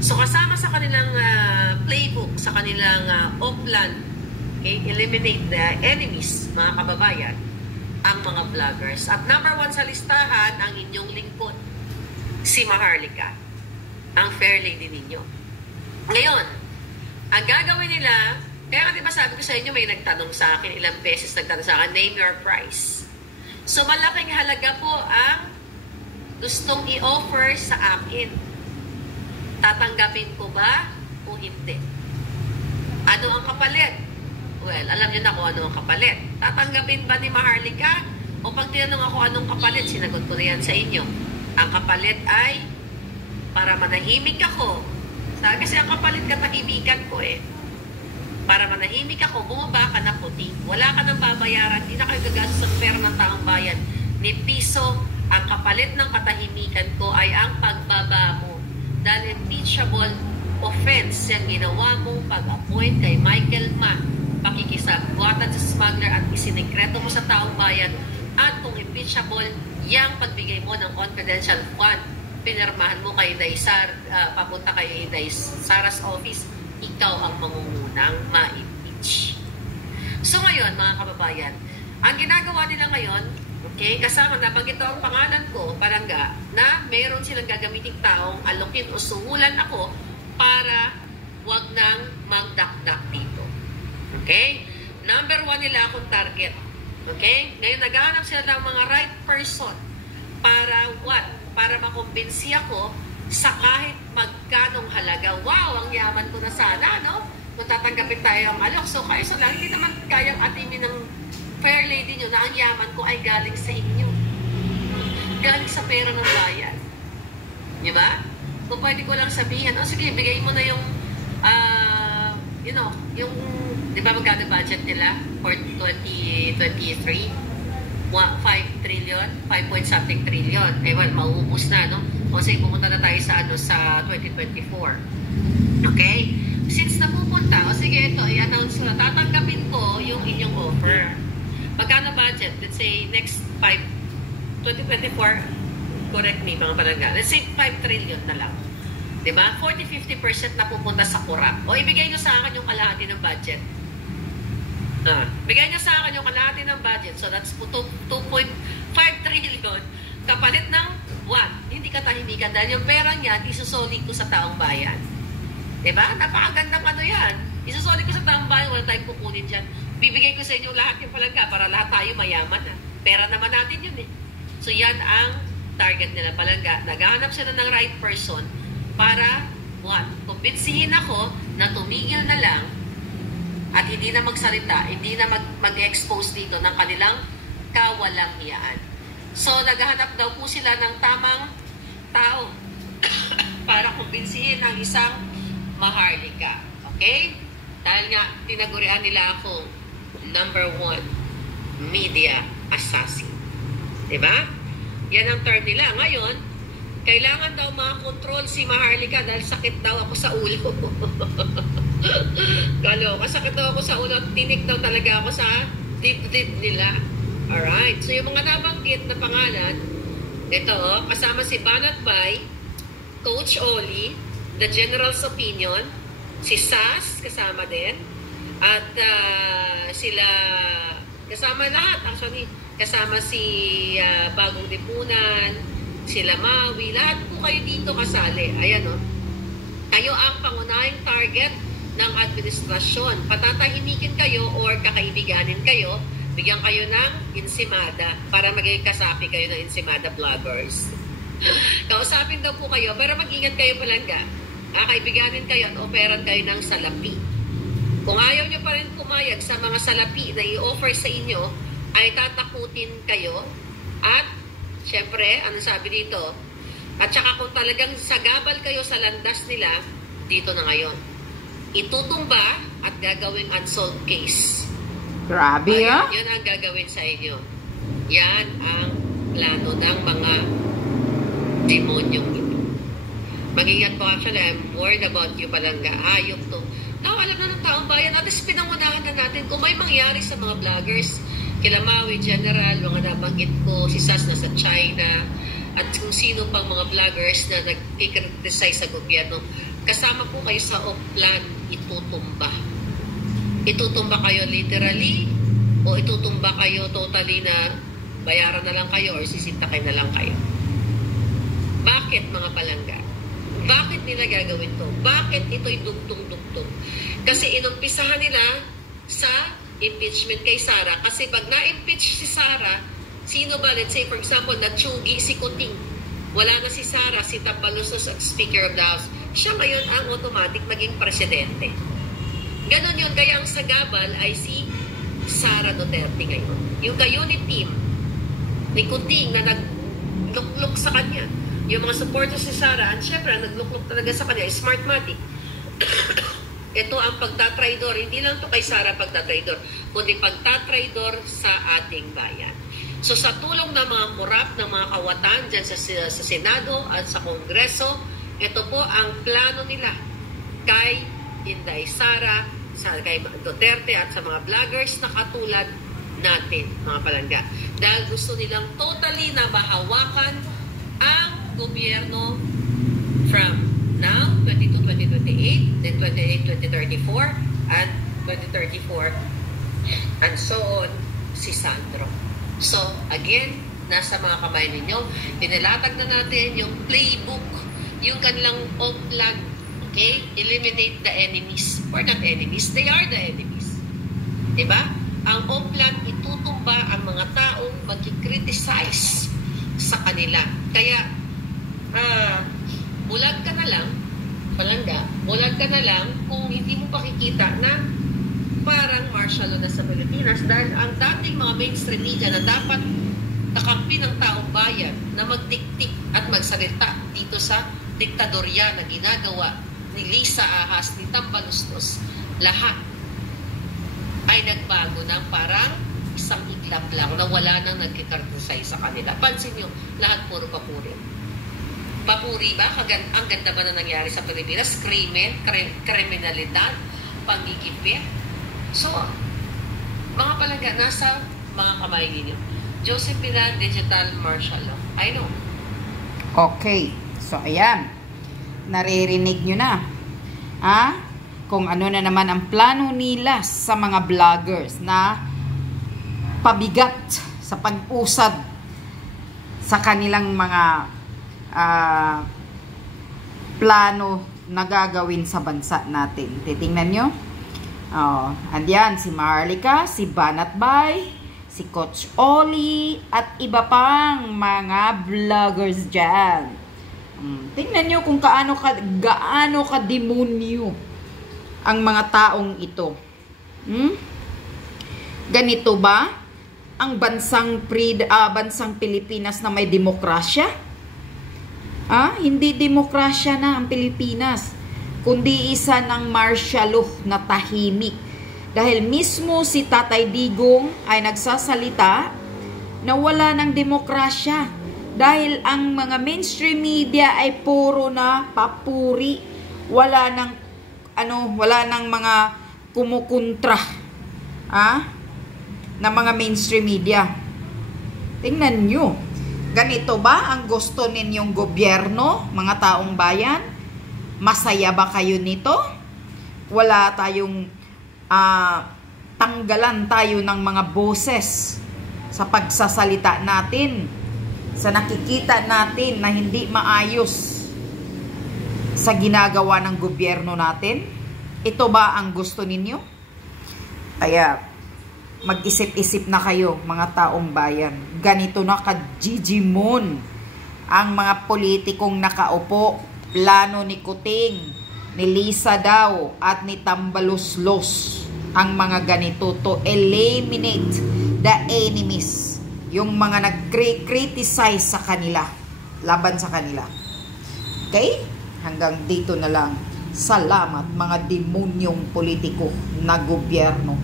So kasama sa kanilang playbook, sa kanilang Oakland, okay, eliminate the enemies, mga kababayan, ang mga vloggers. At number 1 sa listahan, ang inyong lingkod, si Maharlika, ang fair lady ninyo. Ngayon, ang gagawin nila, kaya ka diba sabi ko sa inyo, may nagtanong sa akin, ilang beses nagtanong sa akin, name your price. So malaking halaga po ang gustong i-offer sa akin. Tatanggapin ko ba o hindi? Ano ang kapalit? Well, alam niyo na kung ano ang kapalit. Tatanggapin ba ni Maharlika? O pag tinanong ako anong kapalit, sinagot ko na yan sa inyo. Ang kapalit ay para manahimik ako. Kasi ang kapalit katahimikan ko eh. Para manahimik ako, bumaba ka na puti. Wala ka nang babayaran, hindi na kayo gagastos ng pera ng taong bayan ni piso. Ang kapalit ng katahimikan ko ay ang pagbaba mo. Dahil impeachable offense yung ginawa mong pag-appoint kay Michael Ma, pakikisabwatan sa smuggler at isinekreto mo sa taong bayan, at kung impeachable yung pagbigay mo ng confidential fund, pinirmahan mo kay Daysar, papunta kay Sara's office, ikaw ang mangungunang ma-impeach. So ngayon, mga kababayan, ang ginagawa nila ngayon, okay, kasama nabanggit ang pangalan ko, Palangga, na mayroon silang gagamiting taong alokin o suhulan ako para wag nang magdakdak dito. Okay? Number 1 nila akong target. Okay? Ngayon, naghahanap sila ng mga right person para what? Para makumbinsi ako sa kahit magkanong halaga. Wow, ang yaman ko na sana, no? Kung tatanggapin tayo ang alok. So, kayo lang, hindi naman kayang atimin ng fair lady nyo na ang yaman ko ay galing sa inyo. Galing sa pera ng bayan. Di ba? Kung pwede ko lang sabihin, sige, bigay mo na yung, yung, di ba magkano budget nila for 2023? 5 trillion, 5 point something trillion. Eh, well, mauubos na, no? Kasi pumunta na tayo sa 2024. Okay? Since napupunta, sige, ito, i-announce na, tatanggapin ko yung inyong offer. Magkano budget? Let's say, next 2024, correct me, mga Palangga. Let's say, 5 trillion na lang. Diba? 40-50% na pupunta sa kurap. O, ibigay nyo sa akin yung kalahati ng budget. Bigay nyo sa akin yung kalahati ng budget. So, that's 2.5 trillion. Kapalit ng what? Hindi katahimikan. Dahil yung pera niya, isusoli ko sa taong bayan. Diba? Napakagandang ano yan. Isusoli ko sa taong bayan, wala tayong kukunin dyan. Bibigay ko sa inyo lahat yung Palangga para lahat tayo mayaman. Pera naman natin yun eh. So, yan ang target nila, Palangga. Naghahanap sila ng right person para what? Kumbinsihin ako na tumigil na lang at hindi na magsalita, hindi na mag-expose dito ng kanilang kawalang hiyaan. So, naghahanap daw po sila ng tamang tao para kumbinsihin ang isang Maharlika. Okay? Dahil nga, tinagurian nila ako number 1, media assassin. Diba? Yan ang term nila. Ngayon, kailangan daw makakontrol si Maharlika dahil sakit daw ako sa ulo. Kaloka, sakit daw ako sa ulo. Tinik daw talaga ako sa dibdib nila. Alright. So, yung mga nabanggit na pangalan, ito, kasama si Banat Bay, Coach Oli, The General's Opinion, si Sas, kasama din, at sila, kasama lahat, actually, kasama si Bagong Lipunan, sila Maui, lahat po kayo dito kasali. Ayan o. Kayo ang pangunahing target ng administrasyon. Patatahimikin kayo or kakaibiganin kayo, bigyan kayo ng insimada para maging kasapi kayo ng insimada vloggers. Kausapin daw po kayo, pero mag-ingat kayo Palangga. Kakaibiganin kayo at operan kayo ng salapi. Kung ayaw nyo pa rin pumayag sa mga salapi na i-offer sa inyo, ay tatakutin kayo at syempre, ano sabi dito? At saka kung talagang sagabal kayo sa landas nila, dito na ngayon. Itutumba at gagawing unsolved case. Grabe ah! Yun ang gagawin sa inyo. Yan ang plano ng mga demonyong ito. Mag-ingat po actually, I'm worried about you Palangga. Ayok to. Now, alam na ng taong bayan, at least pinangunahan na natin kung may mangyari sa mga vloggers, kila Maui General, mga nabanggit ko, si Sas na sa China, at kung sino pang mga vloggers na nag-criticize sa gobyerno, kasama po kayo sa Oplan, itutumba. Itutumba kayo literally o itutumba kayo totally na bayaran na lang kayo or sisintakay na lang kayo. Bakit mga palangga? Bakit nila gagawin to? Bakit ito'y dugtong-dugtong? Kasi inumpisahan nila sa impeachment kay Sara. Kasi pag na-impeach si Sara, sino ba? Let's say, for example, natsugi si Kuting. Wala na si Sara, si Tambaluslos at Speaker of the House. Siya ngayon ang automatic maging presidente. Ganon yun. Kaya ang sagabal ay si Sara Duterte ngayon. Yung ka-unit team ni Kuting na naglukluk sa kanya. Yung mga supporters ni Sara, at syempre, naglukluk talaga sa kanya, Smartmatic. Ito ang pagtatraidor. Hindi lang to kay Sara pagtatraidor, kundi pagtatraidor sa ating bayan. So sa tulong ng mga korap, ng mga kawatan dyan sa Senado at sa Kongreso, ito po ang plano nila kay Inday Sara, kay Duterte at sa mga vloggers na katulad natin, mga palangga. Dahil gusto nilang totally na mahawakan ang gobyerno from now, 22, 2028, then 28, 2034, and 2034, and so on, si Sandro. So, again, nasa mga kamay ninyo, pinilatag na natin yung playbook, yung kanilang plan, okay? Eliminate the enemies. Or not enemies, they are the enemies. Diba? Ang plan, itutumba ang mga taong mag-criticize sa kanila. Kaya, bulag ka na lang, palangga, bulag ka na lang kung hindi mo pakikita na parang martial law na sa Pilipinas dahil ang dating mga mainstream media na dapat kakampi ng taong bayan na magdiktik at magsalita dito sa diktadorya na ginagawa ni Lisa Ahas, ni Tambaluslos, lahat ay nagbago ng parang isang iglap lang na wala nang nagkikartusay sa kanila. Pansin nyo, lahat puro papuri. Papuri ba? Ang ganda ba na nangyari sa Pilipinas? Kriminalidad, panggigipit. So, mga palangga, nasa mga kamay ninyo. Josephina Digital Martial Law. I know. Okay. So, ayan. Naririnig nyo na. Kung ano na naman ang plano nila sa mga vloggers na pabigat sa pag-usad sa kanilang mga plano na gagawin sa bansa natin. Titingnan nyo. Andyan si Marlica, si Banat Bay, si Coach Oli, at iba pang mga vloggers dyan. Tingnan nyo kung gaano ka demonyo ang mga taong ito. Ganito ba ang bansang Pilipinas na may demokrasya? Hindi demokrasya na ang Pilipinas, kundi isa ng martial law na tahimik. Dahil mismo si Tatay Digong ay nagsasalita na wala ng demokrasya. Dahil ang mga mainstream media ay puro na papuri. Wala nang mga kumukontra na mga mainstream media. Tingnan nyo. Ganito ba ang gusto ninyong gobyerno, mga taong bayan? Masaya ba kayo nito? Wala tayong tanggalan tayo ng mga boses sa pagsasalita natin, sa nakikita natin na hindi maayos sa ginagawa ng gobyerno natin. Ito ba ang gusto ninyo? Kaya mag-isip-isip na kayo, mga taong bayan. Ganito na ka-jijimon ang mga politikong nakaupo. Plano ni Kuting, ni Lisa daw, at ni Tambaluslos ang mga ganito to eliminate the enemies. Yung mga nag-criticize sa kanila, laban sa kanila. Okay? Hanggang dito na lang. Salamat mga demonyong politiko na gobyerno.